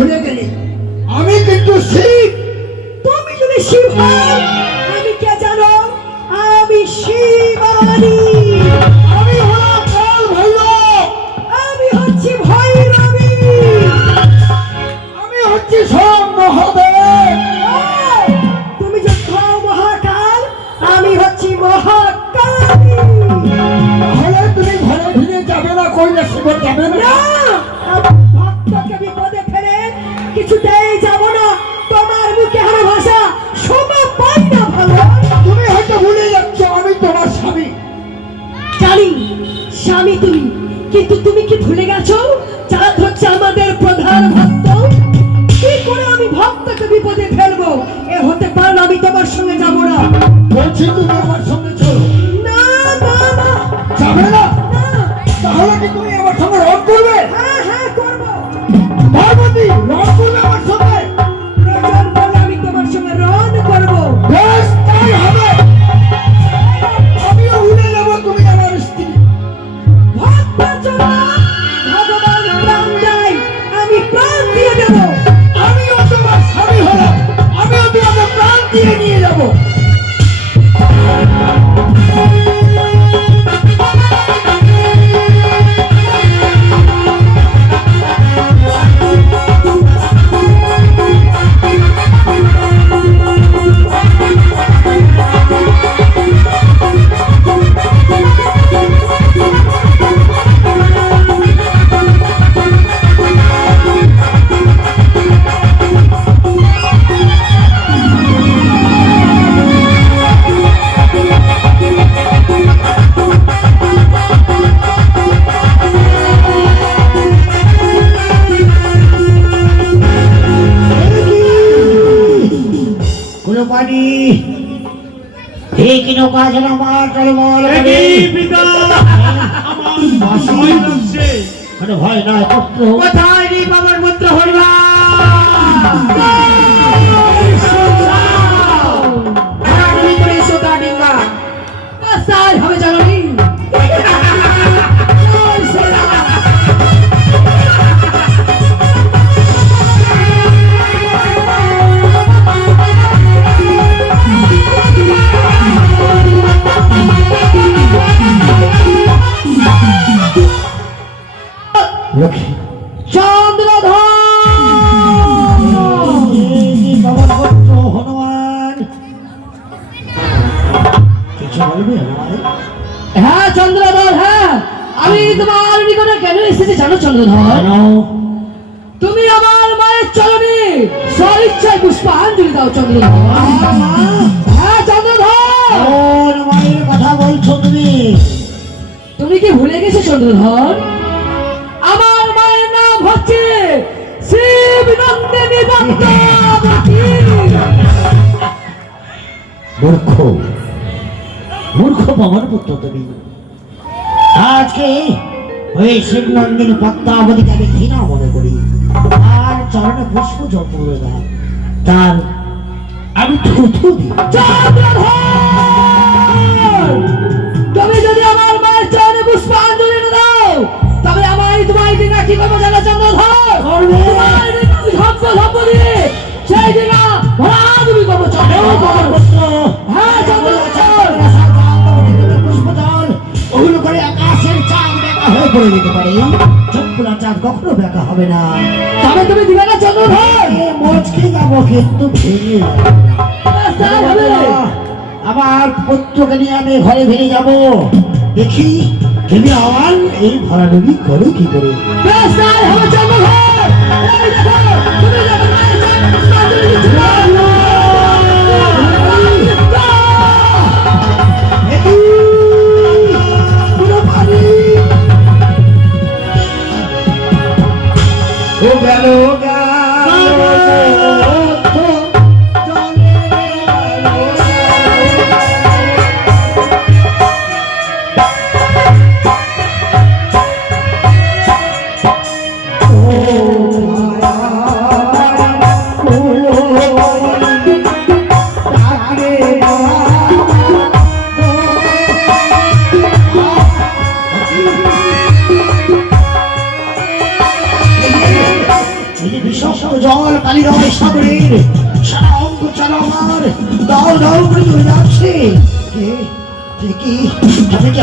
ভুলে গেলে? আমি কিন্তু শিব। তুমি যদি শিব হও, আমি কে জানো? আমি শিবানী। আমি হলাম কাল ভৈরব। আমি হচ্ছি ভৈরবী। আমি হচ্ছি সোম মহাদেব। তুমি যদি হও মহাকাল, আমি হচ্ছি মহাকালী। তাহলে তুমি ঘরে ফিরে যাবে না, কৈলাসহর যাবে না? না, আমি ভক্তকে বিপদে ফেলে কিছুতেই যাব না। তোমার মুখে আমার ভাষা শোভা পাই না ভালো। তুমি হয়তো ভুলে যাচ্ছ আমি তোমার স্বামী। জানি স্বামী তুমি, কিন্তু তুমি কি ভুলে গেছো চাঁদ হচ্ছে আমাদের প্রধান ভক্ত? কি করে আমি ভক্তকে বিপদে ফেলবো? এ হতে পারে না, আমি তোমার সঙ্গে যাব না। বলছি তুমি আমার সঙ্গে চলো। না না না, যাবে না? না। তাহলে কি তুমি আমার সঙ্গে রণ করবে? হ্যাঁ হ্যাঁ করবো। পার্বতী, রণ করবে আমার সঙ্গে? প্রয়োজন বলে আমি তোমার সঙ্গে রণ করবো। বেশ, তাই হবে। আমিও ভুলে যাবো তুমি আমার স্ত্রী। ভক্তের জন্য ভগবান প্রাণ দেয়, আমি প্রাণ দিয়ে দেবো। আমিও তোমার স্বামী হলাম, আমিও তোমাকে প্রাণ দিয়ে নিয়ে যাবো। পানি ঠিক নৌকা যেন আমার টলমল ভয় নয় পুত্র। কোথায় নি বাবার মন্ত্র হরিবা? স্যার হবে জানি। লক্ষ্মী হনুমান কিছু বলবে? হ্যাঁ চন্দ্রধর, হ্যাঁ আমি তোমার নিকটে কেন এসেছি জানো চন্দ্রধর? তুমি আমার মায়ের চরণে স্বইচ্ছায় পুষ্পাঞ্জলি দাও চন্দ্রধর। হ্যাঁ চন্দ্রধর, ওর মায়ের কথা বলছো তুমি? তুমি কি ভুলে গেছো চন্দ্রধর? আমার মায়ের নাম হচ্ছে শিব নন্দিনী পদ্মাবতী। মূর্খ মূর্খ বাবার পুত্র তুমি। আজকে ওই শিবনন্দিনী পদ্মাবতীকে আমি ঘৃণা মনে করি, আর চরণে পুষ্প জপলে না, তার আমি থুথু দিই। চন্দ্রধর, তুমি যদি আমার মায়ের চরণে পুষ্পাঞ্জলি না দাও, তবে আমার তোমার দিন কি করবো জানো চন্দ্রধর? তোমার ধব্য ধব্য দিয়ে সেই দিন ভরা তুমি করবো চন্দ্রধর। হ্যাঁ চন্দ্রধর, পুষ্প জল ওগুলো করে আকাশের চাঁদ বেঁকা হয়ে পড়ে যেতে পারে, চপ্পলা চাঁদ কখনো বেঁকা হবে না। তবে তুমি দিবে না চন্দ্রধর? মচকে যাবো কিন্তু ভেঙে যাবো। তাই হবে। আমার পুত্রকে নিয়ে আমি ঘরে ফিরে যাব, দেখি তুমি আমার এই ভরাডুবি করো কি করে। বেশ তাই হবে চন্দ্রধর। এই দেখো, তুমি যখন মায়ের চরণে পুষ্পাঞ্জলি দিচ্ছ না, ও গেল এই যে বিষাক্ত জল কালিরয় সাগরের সারা অঙ্গ চালা আমার দাও দাও করে চলে যাচ্ছে কি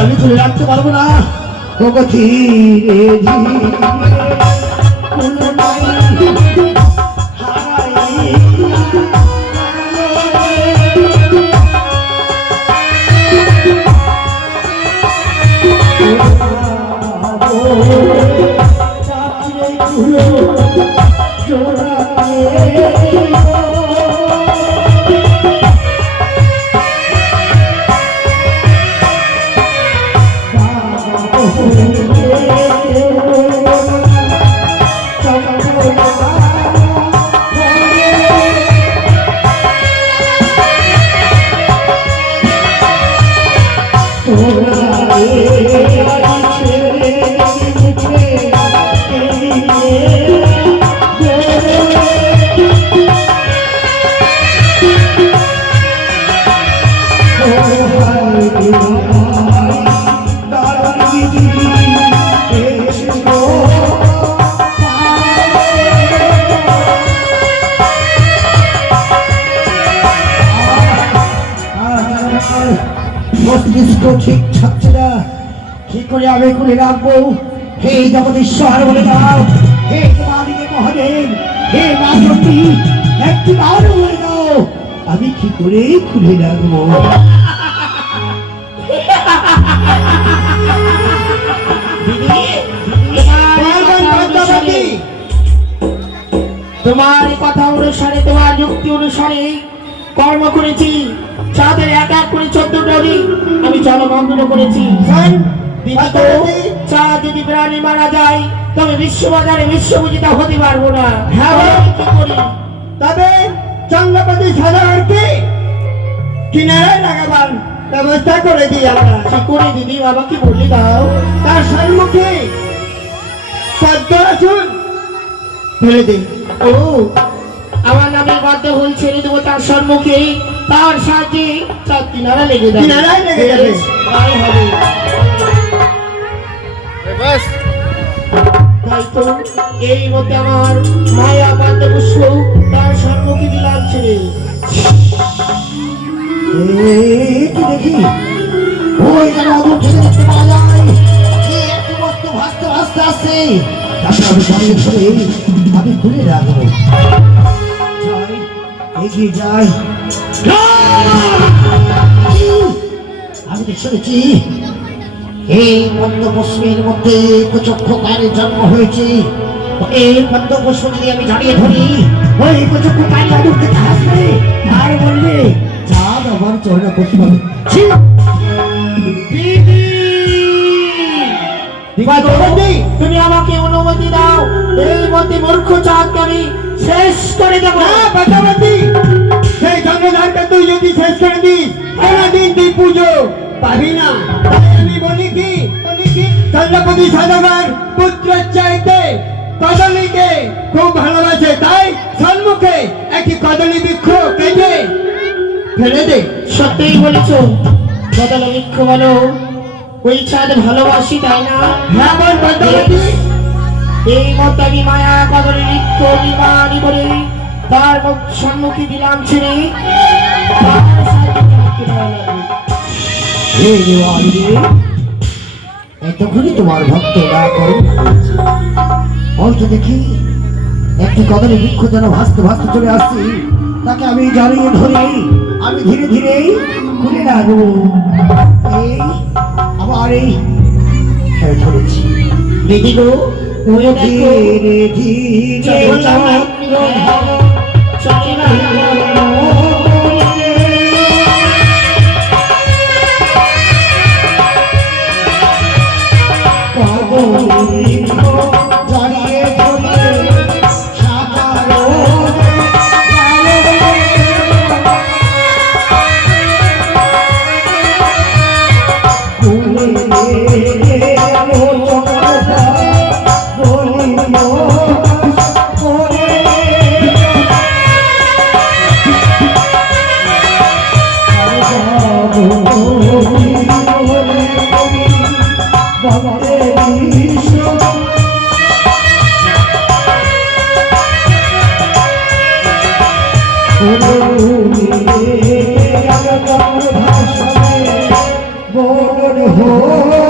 আমি করে রাখতে পারবো না ওগো ধীরে ধীরে কোনো নাই হারাই মস্তিষ্ক ঠিক থাকছে না কি করে আমি করে রাখবো হে জগদীশ্বর বলে দাও হে তোমাদিকে মহাদেব হে রাজনী একটি বার বলে দাও আমি কি করে খুলে রাখবো তোমার কথা অনুসারে তোমার যুক্তি অনুসারে কর্ম করেছি চাঁদের এক এক করে 14টা দিন আমি জলমগ্ন করেছি চাঁদ যদি প্রাণী মারা যায় তবে বিশ্ববাজারে বিশ্বপূজিতা হতে পারবো না কি করি তবে চন্দ্রপতি সাধারণকে কিনারায় লাগাবার ব্যবস্থা করে দিই আমরা কি করে দিদি বাবা কি বললি দাও তার সম্মুখে পদ্ম আসুন ফেলে দিই ও আমার নামে বাধ্য হল ছেড়ে দেবো তার সম্মুখে তার সাথে চাঁদ কিনারা লেগে যাবে কিনারায় লেগে যাবে তাই হবে তাই তো এই মধ্যে আমার মায়া বাধ্য পুষ্প তার সম্মুখে দিলাম ছেড়ে কি দেখি ওই যেন অদূর থেকে দেখতে পাওয়া যায় কি একটি বস্তু ভাসতে ভাসতে আসছে তাকে আমি জড়িয়ে ধরে আমি খুলে রাখবো যাই এগিয়ে যাই আমি তো শুনেছি এই পদ্মপুষ্পের মধ্যে কুচক্ষকারের জন্ম হয়েছে এই পদ্মপুষ্প যদি আমি জড়িয়ে ধরি ওই কুচক্ষকারী অদূর থেকে আসবে আর বলবে চাঁদ আমার চরণে বসে হবে তুমি আমাকে অনুমতি দাও এই মধ্যে মূর্খ চাঁদকে আমি শেষ করে দেবো পাশাপাশি সেই চন্দ্রধারকে তুই যদি শেষ করে দিস কোনদিন তুই পুজো পাবি না তাই আমি বলি কি চন্দ্রপতি সাধবার পুত্রের চাইতে কদলীকে খুব ভালোবাসে তাই সম্মুখে একটি কদলী বৃক্ষ কেটে ফেলে দে সত্যিই বলেছো বদল বৃক্ষ বলো ওই চাঁদ ভালোবাসি তাই না হ্যাঁ বল পদ্মাবতী এই মতো আমি মায়া কদলে বৃক্ষ নির্মাণী করে তার সম্মুখে দিলাম ছেড়ে তার সাথে চাঁদ কিনারা লাগবে। এতক্ষণই তোমার ভক্ত না করো অল্প দেখি একটি কদলী বৃক্ষ যেন ভাসতে ভাসতে চলে আসছি তাকে আমি জড়িয়ে ধরে আমি ধীরে ধীরে খুলে রাখবো এই আবার এই হ্যাঁ ধরেছি দিদি গো ওই দেখো ধীরে ধীরে চলে না জড়িয়ে ধরে সাকারো ভাষণে বড় হো